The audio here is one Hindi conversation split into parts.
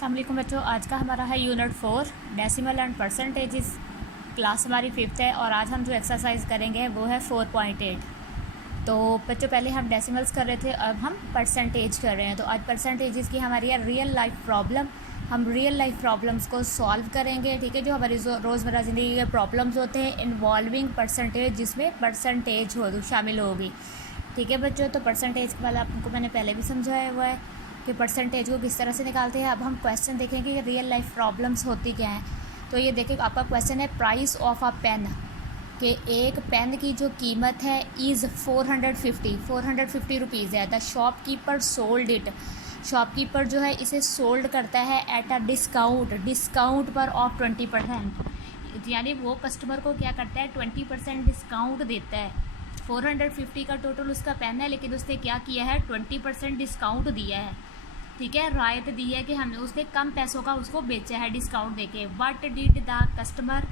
अस्सलाम वालेकुम बच्चों, आज का हमारा है unit 4 decimal and percentages. Class हमारी 5th है और आज हम जो एक्सरसाइज करेंगे वो है 4.8। तो बच्चों पहले हम डेसिमल्स कर रहे थे, अब हम परसेंटेज कर रहे हैं। तो आज परसेंटेजेस की हमारी है रियल लाइफ प्रॉब्लम। हम रियल लाइफ प्रॉब्लम्स को सॉल्व करेंगे, ठीक है। जो हमारी रोज़मर्रा ज़िंदगी के प्रॉब्लम्स होते हैं इन्वॉल्विंग परसेंटेज, जिसमें परसेंटेज शामिल होगी, ठीक है बच्चों। तो परसेंटेज के बाद आपको मैंने पहले भी समझाया हुआ है कि परसेंटेज को किस तरह से निकालते हैं। अब हम क्वेश्चन देखेंगे कि रियल लाइफ प्रॉब्लम्स होती क्या हैं। तो ये देखिए, आपका क्वेश्चन है प्राइस ऑफ अ पेन, कि एक पेन की जो कीमत है इज़ 450 रुपीज़ है। The shopkeeper sold it, shopkeeper जो है इसे सोल्ड करता है एट अ डिस्काउंट पर ऑफ 20%, यानी वो कस्टमर को क्या करता है 20% डिस्काउंट देता है। 450 का टोटल उसका पेन है, लेकिन उसने क्या किया है 20% डिस्काउंट दिया है, ठीक है, रायत दी है कि हमने उसने कम पैसों का उसको बेचा है डिस्काउंट देके। What did the customer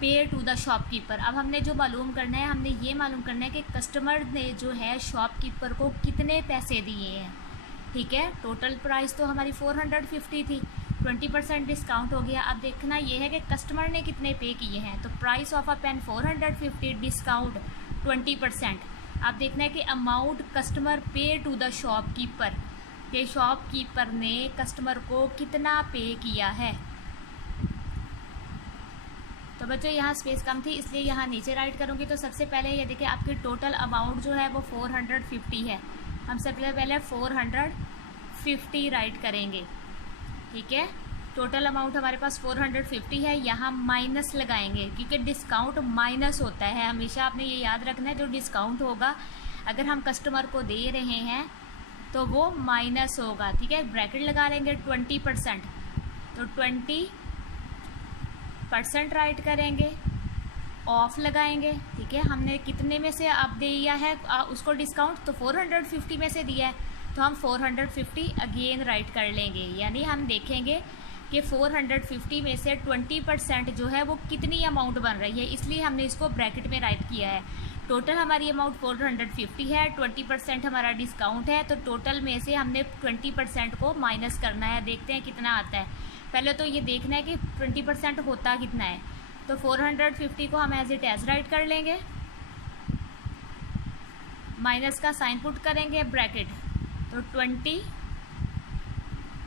pay to the shopkeeper. अब हमने जो मालूम करना है, हमने ये मालूम करना है कि कस्टमर ने जो है शॉपकीपर को कितने पैसे दिए हैं, ठीक है। टोटल प्राइस तो हमारी 450 थी, 20% डिस्काउंट हो गया। अब देखना ये है कि कस्टमर ने कितने पे किए हैं। तो price of a pen 450, discount 20%। अब देखना है कि amount customer pay to the shopkeeper, के शॉपकीपर ने कस्टमर को कितना पे किया है। तो बच्चों यहाँ स्पेस कम थी, इसलिए यहाँ नीचे राइट करूँगी। तो सबसे पहले ये देखिए, आपकी टोटल अमाउंट जो है वो 450 है। हम सबसे पहले 450 राइट करेंगे, ठीक है। टोटल अमाउंट हमारे पास 450 है, यहाँ माइनस लगाएंगे क्योंकि डिस्काउंट माइनस होता है। हमेशा आपने ये याद रखना है, जो डिस्काउंट होगा अगर हम कस्टमर को दे रहे हैं तो वो माइनस होगा, ठीक है। ब्रैकेट लगा लेंगे 20%, तो 20% राइट करेंगे, ऑफ लगाएंगे, ठीक है। हमने कितने में से आप दिया है उसको डिस्काउंट, तो 450 में से दिया है, तो हम 450 अगेन राइट कर लेंगे। यानी हम देखेंगे कि 450 में से 20% जो है वो कितनी अमाउंट बन रही है, इसलिए हमने इसको ब्रैकेट में राइट किया है। टोटल हमारी अमाउंट 450 है, 20% हमारा डिस्काउंट है, तो टोटल में से हमने 20% को माइनस करना है। देखते हैं कितना आता है। पहले तो ये देखना है कि 20% होता कितना है। तो 450 को हम एज इट एज राइट कर लेंगे, माइनस का साइन पुट करेंगे, ब्रैकेट, तो 20,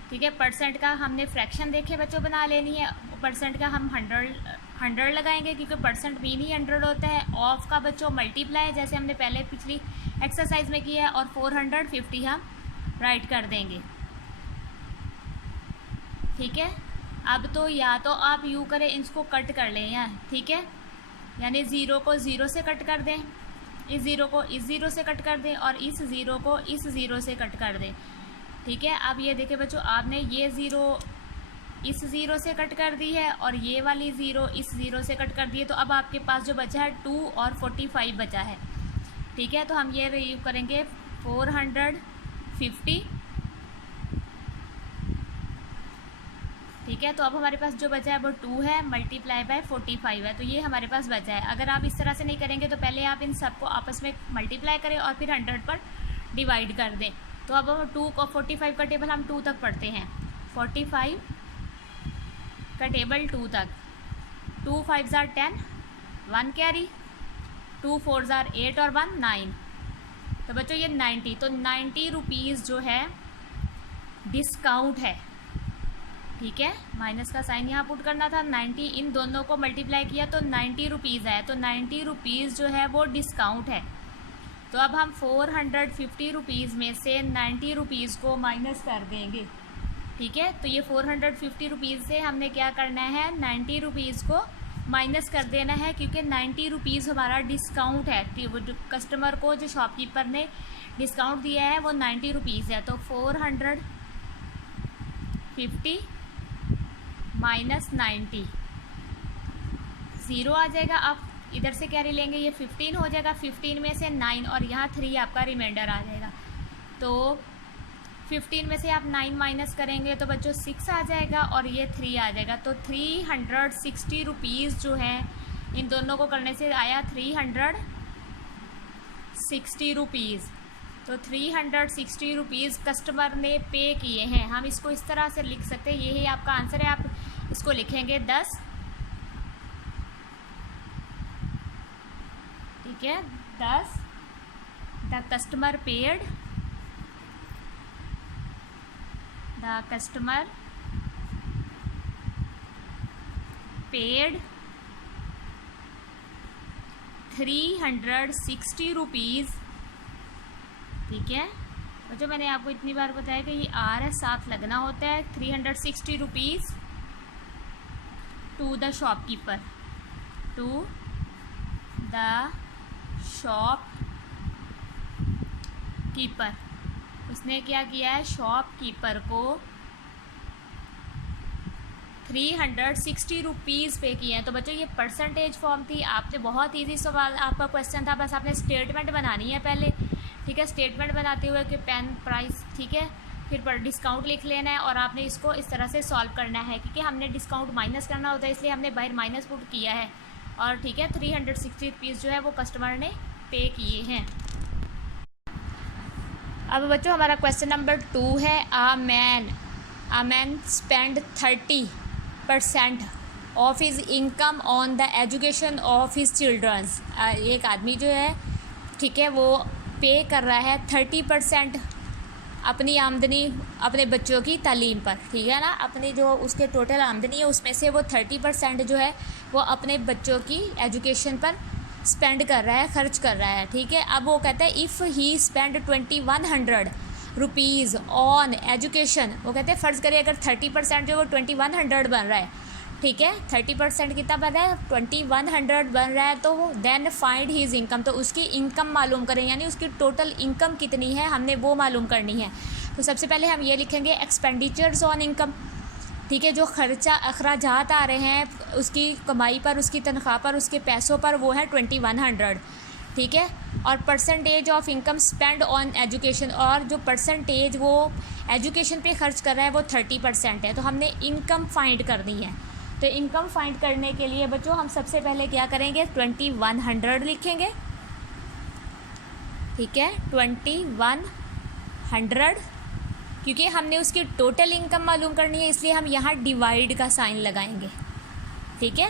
ठीक है। परसेंट का हमने फ्रैक्शन देखे बच्चों बना लेनी है, परसेंट का हम 100 लगाएंगे क्योंकि परसेंट मीन ही 100 होता है। ऑफ का बच्चों मल्टीप्लाई, जैसे हमने पहले पिछली एक्सरसाइज में किया है, और 450 हम राइट कर देंगे, ठीक है। अब तो या तो आप यूँ करें, इसको कट कर लें यहाँ, ठीक है, यानी 0 को 0 से कट कर दें, इस 0 को इस 0 से कट कर दें, और इस 0 को इस 0 से कट कर दें, ठीक है। अब ये देखें बच्चों, आपने ये 0 इस 0 से कट कर दी है और ये वाली 0 इस 0 से कट कर दी है। तो अब आपके पास जो बचा है 2 और 45 बचा है, ठीक है। तो हम ये रिव्यू करेंगे 450, ठीक है। तो अब हमारे पास जो बचा है वो 2 है, मल्टीप्लाई बाय 45 है, तो ये हमारे पास बचा है। अगर आप इस तरह से नहीं करेंगे तो पहले आप इन सबको आपस में मल्टीप्लाई करें और फिर 100 पर डिवाइड कर दें। तो अब हम 2 को 45 का टेबल हम 2 तक पढ़ते हैं, 45 का टेबल 2 तक। 2 5 ज़ार 10, 1 कैरी, 2 4 ज़ार 8 और 1 9। तो बच्चों ये 90, तो 90 रुपीज़ जो है डिस्काउंट है, ठीक है। माइनस का साइन यहाँ पुट करना था, 90 इन दोनों को मल्टीप्लाई किया तो 90 रुपीज़ है, तो 90 रुपीज़ जो है वो डिस्काउंट है। तो अब हम 450 रुपीज़ में से 90 रुपीज़ को माइनस कर देंगे, ठीक है। तो ये 450 रुपीज़ से हमने क्या करना है, 90 रुपीज़ को माइनस कर देना है, क्योंकि 90 रुपीज़ हमारा डिस्काउंट है। वो जो कस्टमर को जो शॉपकीपर ने डिस्काउंट दिया है वो 90 रुपीज़ है। तो 450 माइनस 90, 0 आ जाएगा। आप इधर से कैरी लेंगे, ये 15 हो जाएगा, 15 में से 9 और यहाँ 3 आपका रिमाइंडर आ जाएगा। तो 15 में से आप 9 माइनस करेंगे तो बच्चों 6 आ जाएगा और ये 3 आ जाएगा। तो 360 रुपीज़ जो है इन दोनों को करने से आया 360 रुपीज़। तो 360 रुपीज़ कस्टमर ने पे किए हैं। हम इसको इस तरह से लिख सकते हैं, यही आपका आंसर है। आप इसको लिखेंगे 10, ठीक है, 10 the customer paid, the customer paid 360 rupees, ठीक है। और जो मैंने आपको इतनी बार बताया कि ये आर है, साथ लगना होता है। 360 rupees to the shopkeeper, to the shopkeeper. उसने क्या किया है, शॉपकीपर को 360 रुपीज़ पे किए हैं। तो बच्चों ये परसेंटेज फॉर्म थी। आपसे बहुत इजी सवाल आपका क्वेश्चन था, बस आपने स्टेटमेंट बनानी है पहले, ठीक है। स्टेटमेंट बनाते हुए कि पेन प्राइस, ठीक है, फिर पर डिस्काउंट लिख लेना है और आपने इसको इस तरह से सॉल्व करना है, क्योंकि हमने डिस्काउंट माइनस करना होता है, इसलिए हमने बाहर माइनस पुट किया है। और ठीक है, 360 रुपीज़ जो है वो कस्टमर ने पे किए हैं। अब बच्चों हमारा क्वेश्चन नंबर 2 है, a man spend 30% of his income on the education of his childrens. एक आदमी जो है, ठीक है, वो पे कर रहा है 30% अपनी आमदनी अपने बच्चों की तालीम पर, ठीक है ना। अपनी जो उसके टोटल आमदनी है उसमें से वो 30% जो है वो अपने बच्चों की एजुकेशन पर स्पेंड कर रहा है, खर्च कर रहा है, ठीक है। अब वो कहता है if he spend 2100 rupees on education, वो कहते हैं फ़र्ज़ करिए अगर 30% जो वो 2100 बन रहा है, ठीक है, 30% कितना बन रहा है, 2100 बन रहा है। तो देन फाइंड हीज़ इनकम, तो उसकी इनकम मालूम करें, यानी उसकी टोटल इनकम कितनी है हमने वो मालूम करनी है। तो सबसे पहले हम ये लिखेंगे एक्सपेंडिचर्स ऑन इनकम, ठीक है, जो खर्चा अखराजात आ रहे हैं उसकी कमाई पर, उसकी तनख्वाह पर, उसके पैसों पर, वो है 2100, ठीक है। और percentage of income spend on education, और जो परसेंटेज वो एजुकेशन पे खर्च कर रहा है वो 30% है। तो हमने इनकम फाइंड करनी है। तो इनकम फाइंड करने के लिए बच्चों हम सबसे पहले क्या करेंगे, 2100 लिखेंगे, ठीक है, 2100, क्योंकि हमने उसकी टोटल इनकम मालूम करनी है, इसलिए हम यहाँ डिवाइड का साइन लगाएंगे, ठीक है।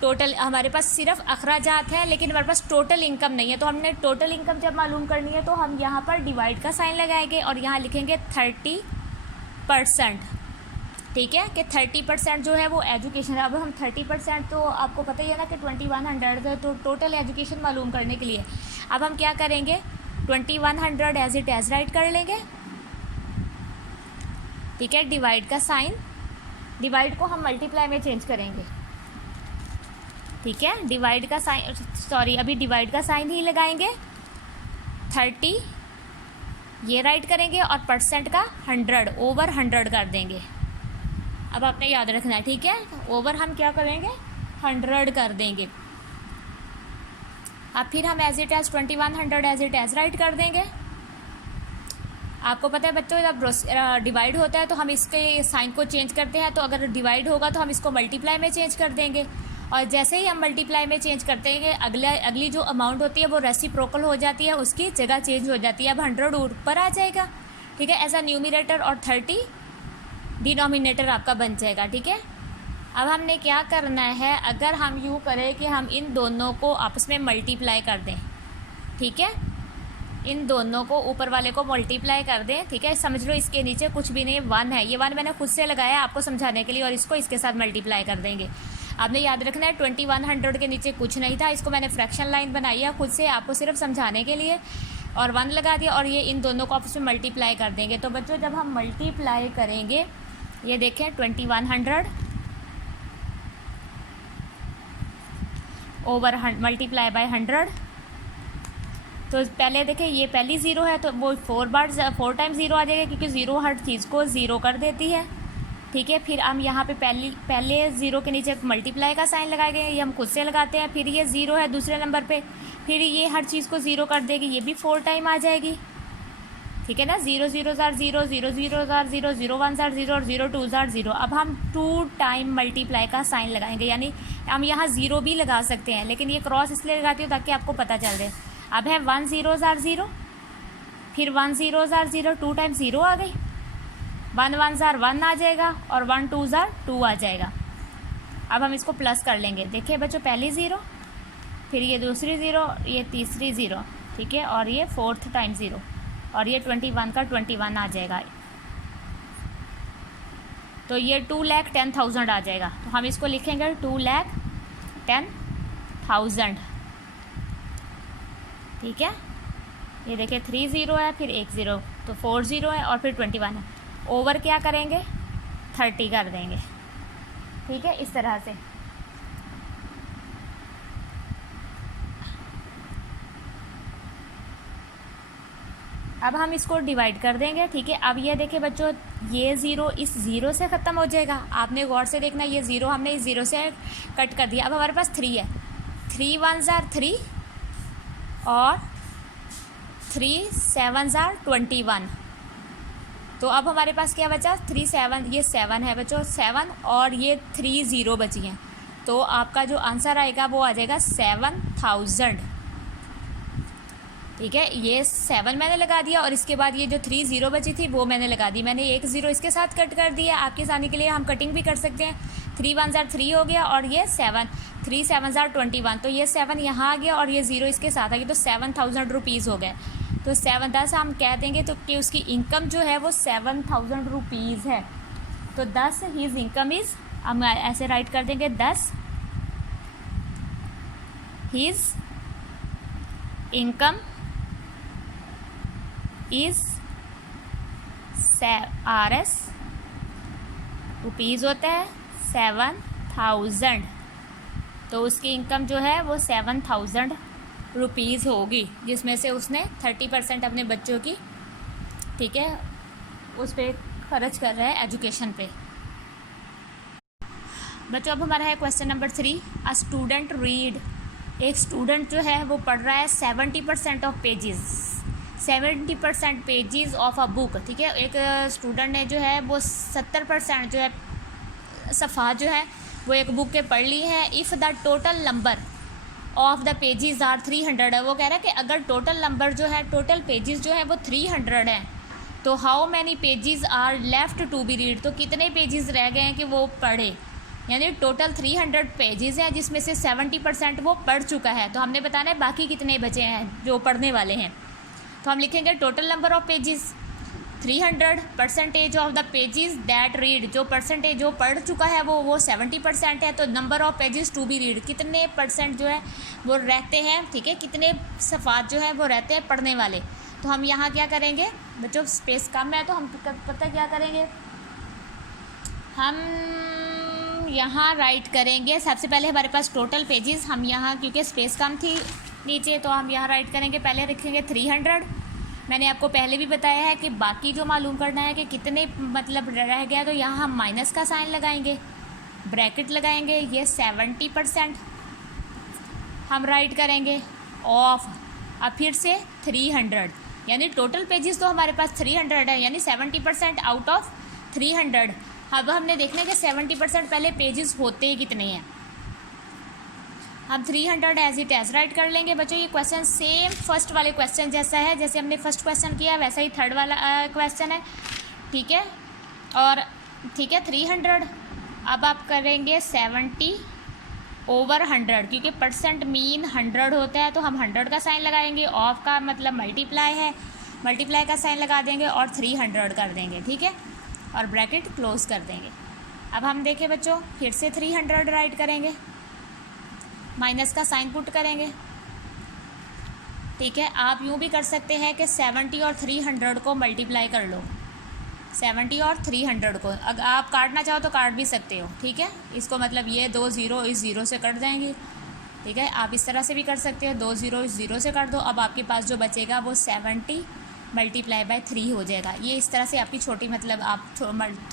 टोटल हमारे पास सिर्फ अखराजात है, लेकिन हमारे पास टोटल इनकम नहीं है। तो हमने टोटल इनकम जब मालूम करनी है तो हम यहाँ पर डिवाइड का साइन लगाएंगे और यहाँ लिखेंगे 30%, ठीक है, कि 30% जो है वो एजुकेशन है। अब हम 30%, तो आपको पता ही है ना कि 2100 है, तो टोटल एजुकेशन मालूम करने के लिए अब हम क्या करेंगे, 2100 एज इट एज राइट कर लेंगे, ठीक है। डिवाइड का साइन, डिवाइड को हम मल्टीप्लाई में चेंज करेंगे, ठीक है। डिवाइड का साइन, सॉरी, अभी डिवाइड का साइन ही लगाएंगे, 30 ये राइट करेंगे और परसेंट का 100 ओवर 100 कर देंगे। अब आपने याद रखना है, ठीक है, ओवर हम क्या करेंगे, 100 कर देंगे। अब फिर हम as it is 2100 as it is write कर देंगे। आपको पता है बच्चों, जब डिवाइड होता है तो हम इसके साइन को चेंज करते हैं, तो अगर डिवाइड होगा तो हम इसको मल्टीप्लाई में चेंज कर देंगे, और जैसे ही हम मल्टीप्लाई में चेंज करते हैं अगली जो अमाउंट होती है वो रेसिप्रोकल हो जाती है, उसकी जगह चेंज हो जाती है। अब 100 ऊपर आ जाएगा, ठीक है, ऐसा न्यूमिनेटर, और 30 डिनोमिनेटर आपका बन जाएगा, ठीक है। अब हमने क्या करना है, अगर हम यूँ करें कि हम इन दोनों को आपस में मल्टीप्लाई कर दें, ठीक है, इन दोनों को ऊपर वाले को मल्टीप्लाई कर दें, ठीक है। समझ लो इसके नीचे कुछ भी नहीं, 1 है, ये 1 मैंने खुद से लगाया आपको समझाने के लिए, और इसको इसके साथ मल्टीप्लाई कर देंगे। आपने याद रखना है 2100 के नीचे कुछ नहीं था, इसको मैंने फ्रैक्शन लाइन बनाई है खुद से आपको सिर्फ समझाने के लिए, और 1 लगा दिया, और ये इन दोनों को आपस में मल्टीप्लाई कर देंगे। तो बच्चों जब हम मल्टीप्लाई करेंगे, ये देखें 2100 ओवर मल्टीप्लाई बाय 100, तो पहले देखें ये पहली ज़ीरो है तो वो 4 टाइम ज़ीरो आ जाएगा, क्योंकि ज़ीरो हर चीज़ को ज़ीरो कर देती है, ठीक है। फिर हम यहाँ पे पहले ज़ीरो के नीचे मल्टीप्लाई का साइन लगाएंगे, ये हम खुद से लगाते हैं। फिर ये ज़ीरो है दूसरे नंबर पे, फिर ये हर चीज़ को ज़ीरो कर देगी, ये भी 4 टाइम आ जाएगी, ठीक है ना। 0 0 ज़ार 0, 0 0 ज़ार 0, 0 1 ज़ार 0 और 0 2 ज़ार 0। अब हम 2 टाइम मल्टीप्लाई का साइन लगाएंगे, यानी हम यहाँ ज़ीरो भी लगा सकते हैं, लेकिन ये क्रॉस इसलिए लगाती हूँ ताकि आपको पता चल जाए। अब है 1 0 ज़ार 0, फिर 1 0 ज़ार 0, 2 टाइम्स 0 आ गई, 1 1 ज़ार 1 आ जाएगा और 1 2 ज़ार 2 आ जाएगा। अब हम इसको प्लस कर लेंगे। देखिए बच्चों, पहली ज़ीरो, फिर ये दूसरी ज़ीरो, ये तीसरी ज़ीरो, ठीक है, और ये फोर्थ टाइम ज़ीरो, और ये 21 का 21 आ जाएगा। तो ये 2,10,000 आ जाएगा। तो हम इसको लिखेंगे 2,10,000, ठीक है। ये देखिए 3 0 है, फिर 1 0, तो 4 0 है और फिर 21 है। ओवर क्या करेंगे, 30 कर देंगे, ठीक है, इस तरह से। अब हम इसको डिवाइड कर देंगे, ठीक है। अब ये देखिए बच्चों, ये ज़ीरो इस ज़ीरो से ख़त्म हो जाएगा। आपने गौर से देखना, ये ज़ीरो हमने इस ज़ीरो से कट कर दिया। अब हमारे पास 3 है, 3 1 ज़ार 3 और 3 7 ज़ार 21। तो अब हमारे पास क्या बचा, 3 7, ये 7 है बच्चों, 7 और ये 3 0 बची हैं। तो आपका जो आंसर आएगा वो आ जाएगा 7,000, ठीक है। ये 7 मैंने लगा दिया और इसके बाद ये जो 3 0 बची थी वो मैंने लगा दी। मैंने 1 0 इसके साथ कट कर दिया। आपके आसानी के लिए हम कटिंग भी कर सकते हैं। 3 1 ज़ार 3 हो गया और ये 7, 3 7 ज़ार 21, तो ये 7 यहाँ आ गया और ये 0 इसके साथ आ गया, तो 7,000 रुपीज़ हो गए। तो 7 10 हम कह देंगे तो कि उसकी इनकम जो है वो 7,000 रुपीज़ है। तो 10 हीज़ इनकम इज़, हम ऐसे राइट कर देंगे, 10 his income is RS rupees होता है 7,000। तो उसकी इनकम जो है वो 7,000 रुपीज़ होगी, जिसमें से उसने 30% अपने बच्चों की, ठीक है, उस पर खर्च कर रहा है एजुकेशन पे। बच्चों अब हमारा है question number 3। A student read, एक स्टूडेंट जो है वो पढ़ रहा है 70% of pages, 70% pages of a book, ठीक है। एक स्टूडेंट ने जो है वो 70% जो है सफ़ा जो है वो एक बुक के पढ़ ली है। If the total number of the pages are 300 है। वो कह रहा है कि अगर टोटल नंबर जो है, टोटल पेजेस जो है वो 300 है, तो how many pages are left to be read, तो कितने पेजेस रह गए हैं कि वो पढ़े। यानी टोटल 300 पेजेस हैं, जिसमें से 70% वो पढ़ चुका है। तो हमने बताना है बाकी कितने बचे हैं जो पढ़ने वाले हैं। तो हम लिखेंगे total number of pages 300, percentage of the pages that read, जो परसेंटेज जो पढ़ चुका है वो 70% है। तो number of pages to be read, कितने परसेंट जो है वो रहते हैं, ठीक है, कितने सफ़ात जो है वो रहते हैं पढ़ने वाले। तो हम यहाँ क्या करेंगे बच्चों, स्पेस कम है तो हम पता क्या करेंगे, हम यहाँ राइट करेंगे। सबसे पहले हमारे पास टोटल पेजेस, हम यहाँ क्योंकि स्पेस कम थी नीचे, तो हम यहाँ राइट करेंगे। पहले रखेंगे 300। मैंने आपको पहले भी बताया है कि बाकी जो मालूम करना है कि कितने मतलब रह गया, तो यहाँ हम माइनस का साइन लगाएंगे, ब्रैकेट लगाएंगे। ये 70% हम राइट करेंगे ऑफ, अब फिर से 300, यानी टोटल पेजेस तो हमारे पास 300 है, यानी 70% आउट ऑफ 300। अब हमने देखना है कि 70% पहले पेजेस होते कितने हैं। हम 300 एज इट एज राइट कर लेंगे। बच्चों ये क्वेश्चन सेम फर्स्ट वाले क्वेश्चन जैसा है, जैसे हमने फर्स्ट क्वेश्चन किया वैसा ही थर्ड वाला क्वेश्चन है, ठीक है। और ठीक है 300, अब आप करेंगे 70/100, क्योंकि परसेंट मीन 100 होता है, तो हम 100 का साइन लगाएंगे। ऑफ का मतलब मल्टीप्लाई है, मल्टीप्लाई का साइन लगा देंगे और 300 कर देंगे, ठीक है, और ब्रैकेट क्लोज कर देंगे। अब हम देखें बच्चों, फिर से 300 राइट करेंगे, माइनस का साइन पुट करेंगे, ठीक है। आप यूँ भी कर सकते हैं कि 70 और 300 को मल्टीप्लाई कर लो, 70 और 300 को। अगर आप काटना चाहो तो काट भी सकते हो, ठीक है। इसको मतलब ये 2 0 इस 0 से कट जाएंगी, ठीक है। आप इस तरह से भी कर सकते हो, 2 0 इस 0 से काट दो। अब आपके पास जो बचेगा वो 70 × 3 हो जाएगा। ये इस तरह से आपकी छोटी मतलब आप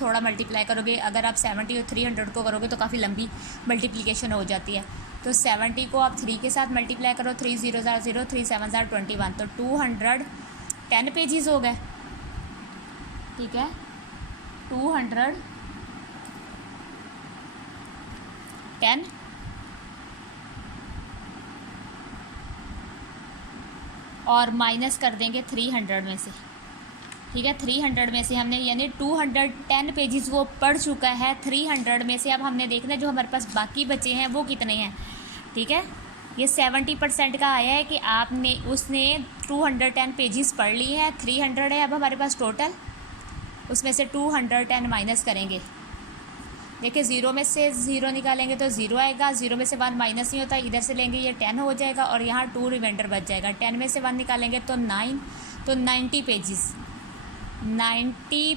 थोड़ा मल्टीप्लाई करोगे। अगर आप 70 और 300 को करोगे तो काफ़ी लंबी मल्टीप्लिकेशन हो जाती है। तो 70 को आप 3 के साथ मल्टीप्लाई करो, 3 0 ज़ार 0, 3 7 ज़ार 21, तो 210 पेजेस हो गए, ठीक है। 210 और माइनस कर देंगे 300 में से, ठीक है। 300 में से हमने यानी 210 पेजेस वो पढ़ चुका है। 300 में से अब हमने देखना है जो हमारे पास बाकी बचे हैं वो कितने हैं, ठीक है। ये 70% का आया है कि आपने उसने 210 पेजेस पढ़ लिए हैं। 300 है अब हमारे पास टोटल, उसमें से 210 माइनस करेंगे। देखिए 0 में से 0 निकालेंगे तो 0 आएगा, 0 में से 1 माइनस नहीं होता, इधर से लेंगे ये 10 हो जाएगा और यहाँ 2 रिमाइंडर बच जाएगा। 10 में से 1 निकालेंगे तो 9, तो 90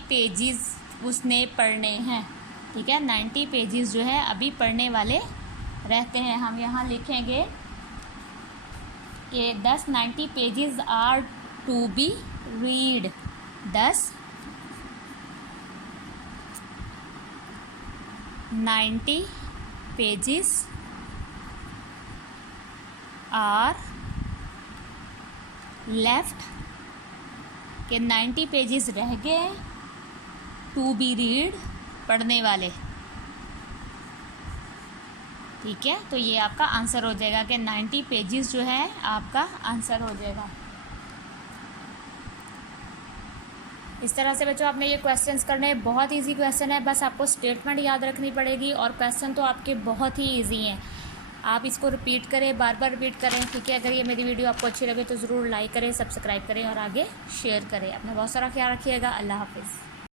पेजेस उसने पढ़ने हैं, ठीक है। 90 पेजेस जो है अभी पढ़ने वाले रहते हैं। हम यहाँ लिखेंगे कि 90 pages are to be read. 90 pages are left, के 90 पेजेस रह गए टू बी रीड, पढ़ने वाले, ठीक है। तो ये आपका आंसर हो जाएगा कि 90 पेजेस जो है आपका आंसर हो जाएगा। इस तरह से बच्चों आपने ये क्वेश्चंस करने हैं, बहुत इजी क्वेश्चन है, बस आपको स्टेटमेंट याद रखनी पड़ेगी और क्वेश्चन तो आपके बहुत ही इजी हैं। आप इसको रिपीट करें, बार बार रिपीट करें, ठीक है। अगर ये मेरी वीडियो आपको अच्छी लगे तो ज़रूर लाइक करें, सब्सक्राइब करें और आगे शेयर करें। अपना बहुत सारा ख्याल रखिएगा। अल्लाह हाफिज़।